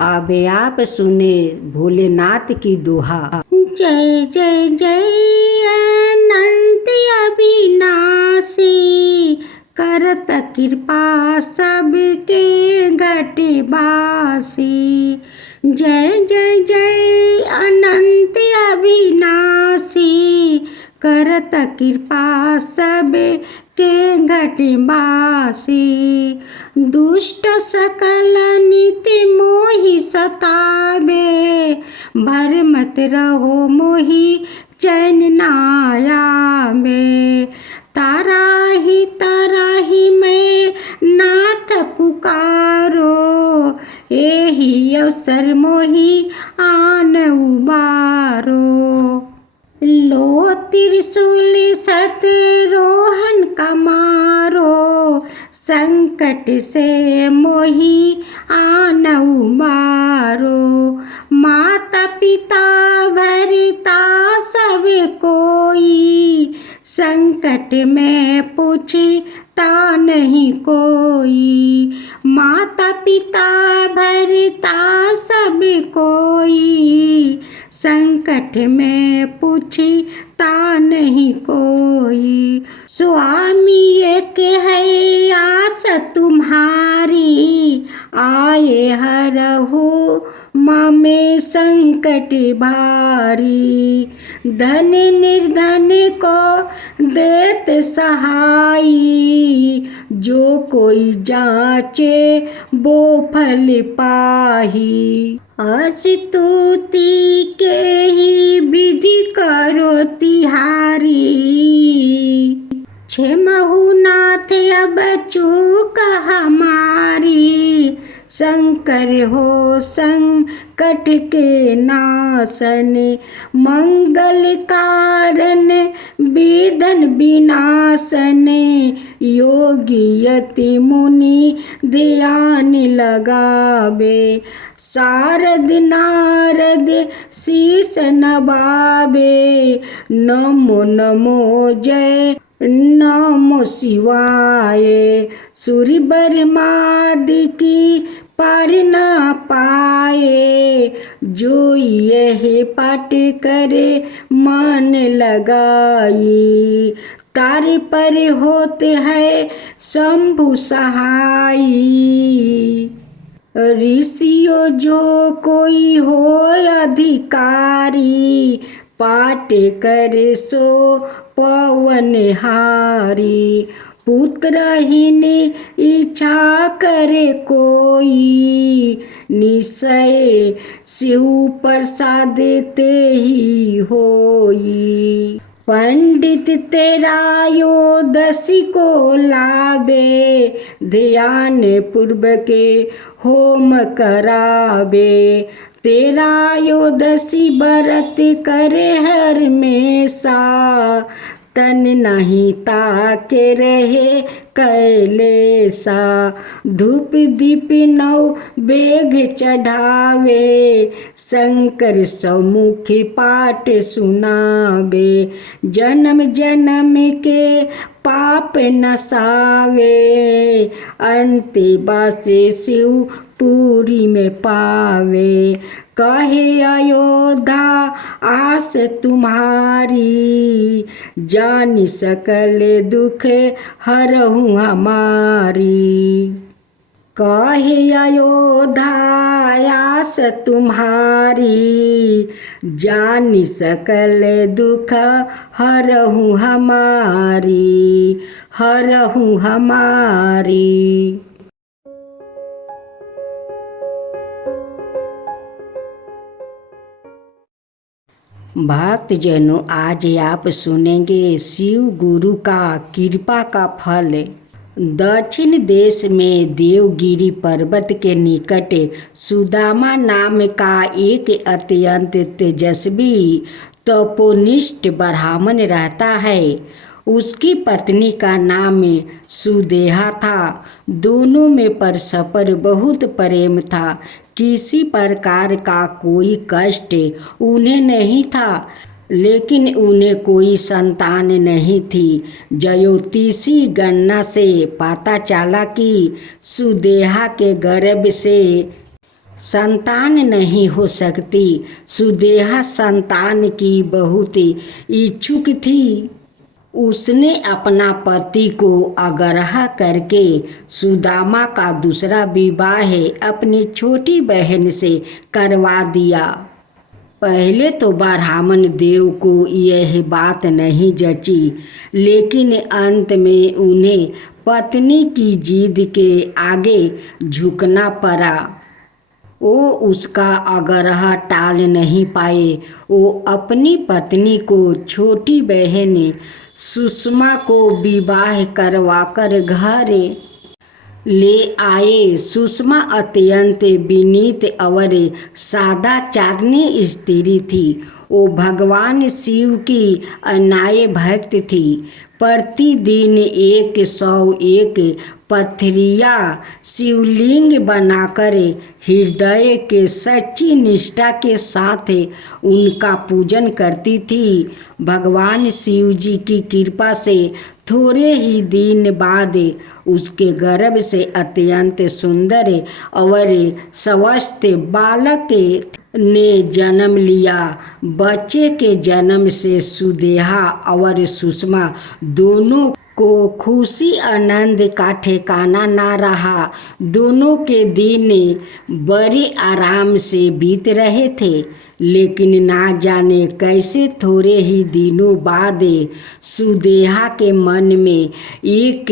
अब आप सुने भोलेनाथ की दोहा। जय जय जय अनंत अविनाशी, करत कृपा सबके घट बासी। जय जय जय अनंत अविनाशी, करत कृपा सबके घट बासी। दुष्ट सकल नित्य मोहि सतावे, भर मत रहो मोहि चैन नाया में। ताराही मैं नाथ पुकारो, एहि अवसर मोहि आन उबारो। लो त्रिशूल शतरोहन कमारो, संकट से मोहि आन उबारो। माता पिता भरता सब कोई, संकट में पूछता नहीं कोई। माता पिता भरता सब कोई, संकट में पूछता नहीं कोई। स्वामी एक है आस तुम्हारी, आए हरहु मामे संकट भारी। धन निर्धन को देत सहाई, जो कोई जाचे वो फल पाही। स्तुति के ही विधि करो तिहारी, क्षमहु नाथ अब चूक हमारी। शंकर हो संकट के नाशन, मंगल कारण विघ्न विनाशन। योगी यति मुनि ध्यान लगावे, शारद नारद शीस नवावे। नमो नमो जय नमो शिवाय, सूर्य ब्रह्मादि की पार ना पाए। जो यह पाठ करे मन लगाई, तार पर होते हैं शंभु सहाई। ऋषियों जो कोई हो अधिकारी, पाठ कर सो पवन हारी। पुत्रहीन इच्छा करे कोई, निश्चय शिव प्रसाद ते ही होई। पंडित तेरा योदशी को लावे, ध्यान पूर्वक होम करावे। तेरा योदशी व्रत करे हर हमेशा, तन नहीं ताके रहे कैलेसा। धूप दीप नौ बेघ चढ़ावे, शंकर समुखी पाठ सुनावे। जन्म जन्म के पाप नसावे, अंति बासे शिव पूरी में पावे। कहे अयोध्या आस तुम्हारी, जान सकल दुख हरहु हमारी। कहे अयोध्या आस तुम्हारी, जान सकल दुख हरहु हमारी, हरहु हमारी। भक्तजनों, आज आप सुनेंगे शिव गुरु का कृपा का फल। दक्षिण देश में देवगिरी पर्वत के निकट सुदामा नाम का एक अत्यंत तेजस्वी तपोनिष्ठ ब्राह्मण रहता है। उसकी पत्नी का नाम सुदेहा था। दोनों में परस्पर बहुत प्रेम था। किसी प्रकार का कोई कष्ट उन्हें नहीं था, लेकिन उन्हें कोई संतान नहीं थी। ज्योतिषी गणना से पता चला कि सुदेहा के गर्भ से संतान नहीं हो सकती। सुदेहा संतान की बहुत इच्छुक थी। उसने अपना पति को आग्रह करके सुदामा का दूसरा विवाह अपनी छोटी बहन से करवा दिया। पहले तो ब्राह्मण देव को यह बात नहीं जची, लेकिन अंत में उन्हें पत्नी की जिद के आगे झुकना पड़ा। वो उसका आग्रह टाल नहीं पाए। वो अपनी पत्नी को छोटी बहन सुषमा को विवाह करवाकर घर ले आए। सुषमा अत्यंत विनीत और सदाचारणी स्त्री थी। वो भगवान शिव की अनाय भक्त थी। प्रतिदिन 101 पथरिया शिवलिंग बनाकर हृदय के सच्ची निष्ठा के साथ उनका पूजन करती थी। भगवान शिव जी की कृपा से थोड़े ही दिन बाद उसके गर्भ से अत्यंत सुंदर और स्वस्थ बालक ने जन्म लिया। बच्चे के जन्म से सुदेहा और सुषमा दोनों को खुशी आनंद का ठिकाना ना रहा। दोनों के दिन बड़े आराम से बीत रहे थे, लेकिन ना जाने कैसे थोड़े ही दिनों बाद सुदेहा के मन में एक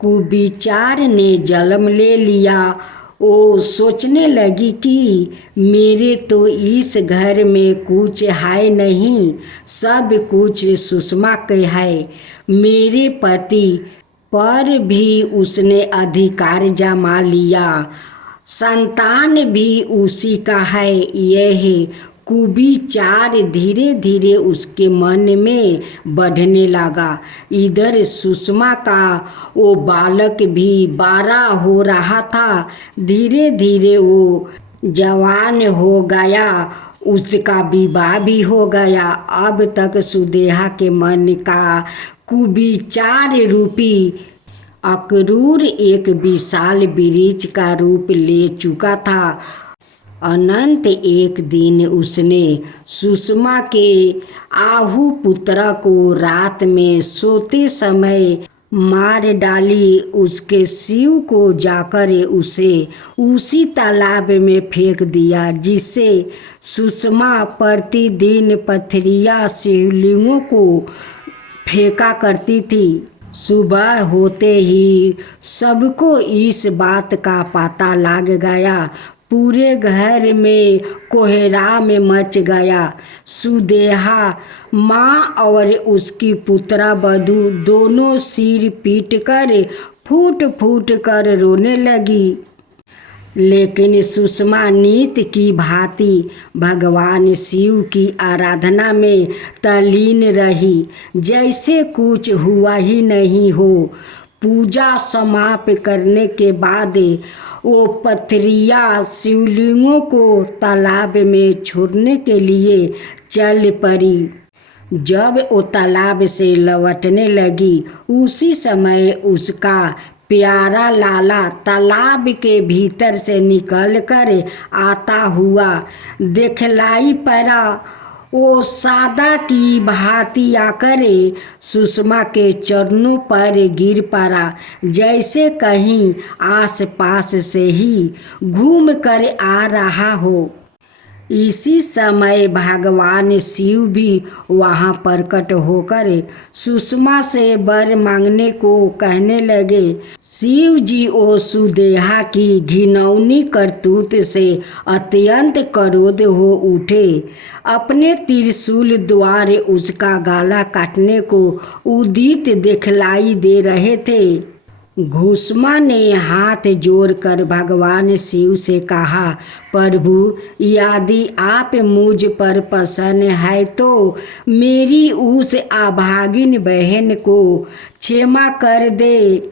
कुविचार ने जन्म ले लिया। वो सोचने लगी कि मेरे तो इस घर में कुछ है नहीं, सब कुछ सुषमा के है। मेरे पति पर भी उसने अधिकार जमा लिया, संतान भी उसी का है। यह कुविचार धीरे धीरे उसके मन में बढ़ने लगा। इधर सुषमा का वो बालक भी बड़ा हो रहा था। धीरे धीरे वो जवान हो गया, उसका विवाह भी हो गया। अब तक सुदेहा के मन का कुविचार रूपी अक्रूर एक विशाल वृक्ष का रूप ले चुका था। अनंत एक दिन उसने सुषमा के आहू पुत्र को रात में सोते समय मार डाली। उसके शिव को जाकर उसे उसी तालाब में फेंक दिया, जिससे सुषमा प्रतिदिन पथरिया शिवलिंगों को फेंका करती थी। सुबह होते ही सबको इस बात का पता लग गया। पूरे घर में कोहराम मच गया। सुदेहा माँ और उसकी पुत्रा वधू दोनों सिर पीटकर फूट फूट कर रोने लगी। लेकिन सुषमा नित की भांति भगवान शिव की आराधना में तल्लीन रही, जैसे कुछ हुआ ही नहीं हो। पूजा समाप्त करने के बाद वो पथरिया शिवलिंगों को तालाब में छोड़ने के लिए चल पड़ी। जब वो तालाब से लौटने लगी, उसी समय उसका प्यारा लाला तालाब के भीतर से निकलकर आता हुआ दिखलाई पड़ा। वो सादा की भांति आकर सुषमा के चरणों पर गिर पड़ा, जैसे कहीं आस पास से ही घूम कर आ रहा हो। इसी समय भगवान शिव भी वहाँ प्रकट होकर सुषमा से वर मांगने को कहने लगे। शिव जी ओ सुदेहा की घिनौनी करतूत से अत्यंत क्रोध हो उठे। अपने त्रिशूल द्वारा उसका गला काटने को उदित दिखलाई दे रहे थे। घुसमा ने हाथ जोड़कर भगवान शिव से कहा, प्रभु, यदि आप मुझ पर प्रसन्न है तो मेरी उस अभागिन बहन को क्षमा कर दे।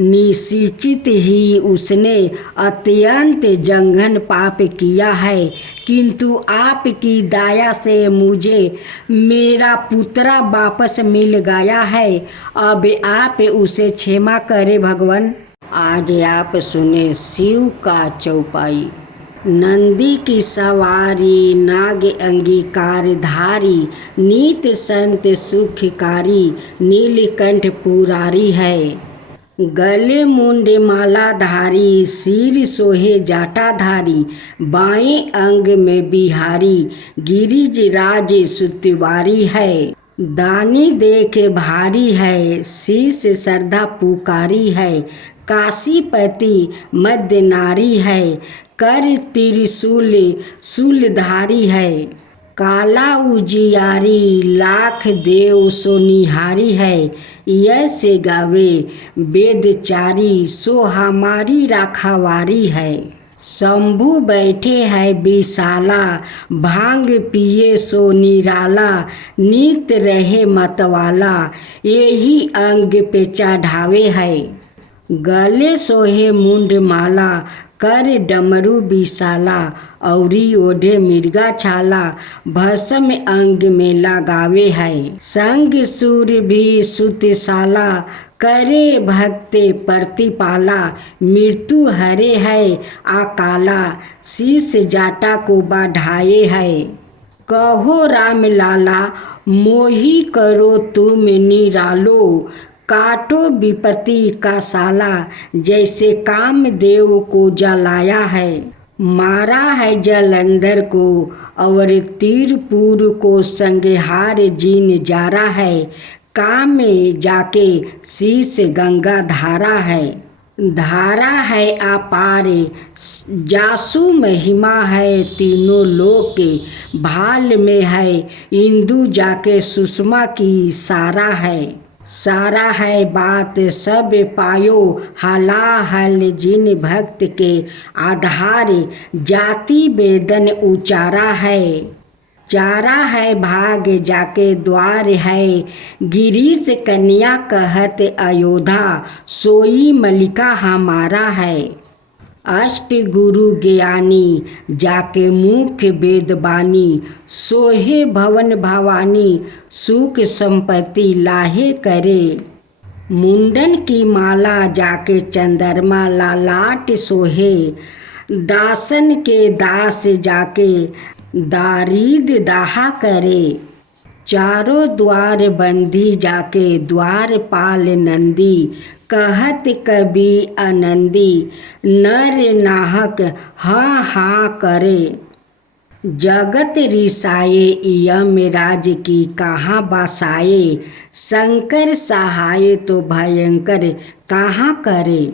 निश्चित ही उसने अत्यंत जघन्य पाप किया है, किंतु आपकी दया से मुझे मेरा पुत्र वापस मिल गया है। अब आप उसे क्षमा करें भगवान। आज आप सुने शिव का चौपाई। नंदी की सवारी नाग अंगीकारधारी, नीत संत सुखकारी, नीलकंठ पुरारी है। गले मुंड मालाधारी, सिर सोहे जाटाधारी, बाएं अंग में बिहारी, गिरिजराज सुतवारी है। दानी देखे भारी है, शीश श्रद्धा पुकारी है, काशीपति मध्य नारी है, कर त्रिशूल शूलधारी है। काला उजियारी लाख देव सो निहारी है, यश गावे वेदचारी सो हमारी राखावारी है। शंभु बैठे है विशाला, भांग पिए सो निराला, नित रहे मतवाला, यही अंग पे चढ़ावे है। गले सोहे मुंड माला, कर डमरू विशाला, औरी ओढ़े मिर्गा छाला, भस्म अंग में लगावे है। संग सूर भी सुतशाला, करे भक्ते प्रतिपाला, मृत्यु हरे है अकाला, शीश जाटा को बढ़ाए है। कहो राम लाला मोही करो तुम निरालो, काटो विपत्ति का साला, जैसे कामदेव को जलाया है। मारा है जलंधर को और तीरपुर को संहार जिन जारा है, काम में जाके शीश गंगा धारा है। धारा है अपार जासु महिमा है तीनों लोक के, भाल में है इंदु जाके सुषमा की सारा है। सारा है बात सब पायो हलाहल, जिन भक्त के आधार जाति वेदन उचारा है। चारा है भाग जाके द्वार है, गिरीश कन्या कहत अयोध्या, सोई मलिका हमारा है। अष्ट गुरु ज्ञानी जाके मुख्य वेदवानी, सोहे भवन भवानी, सुख संपत्ति लाहे करे। मुंडन की माला जाके चंद्रमा लालाट सोहे, दासन के दास जाके दारिद दाहा करे। चारों द्वार बंदी जाके द्वारपाल नंदी, कहत कवि आनंदी, नर नाहक हाँ हाँ करे। जगत रिसाए यमराज की कहाँ बसाए, शंकर सहाय तो भयंकर कहाँ करे।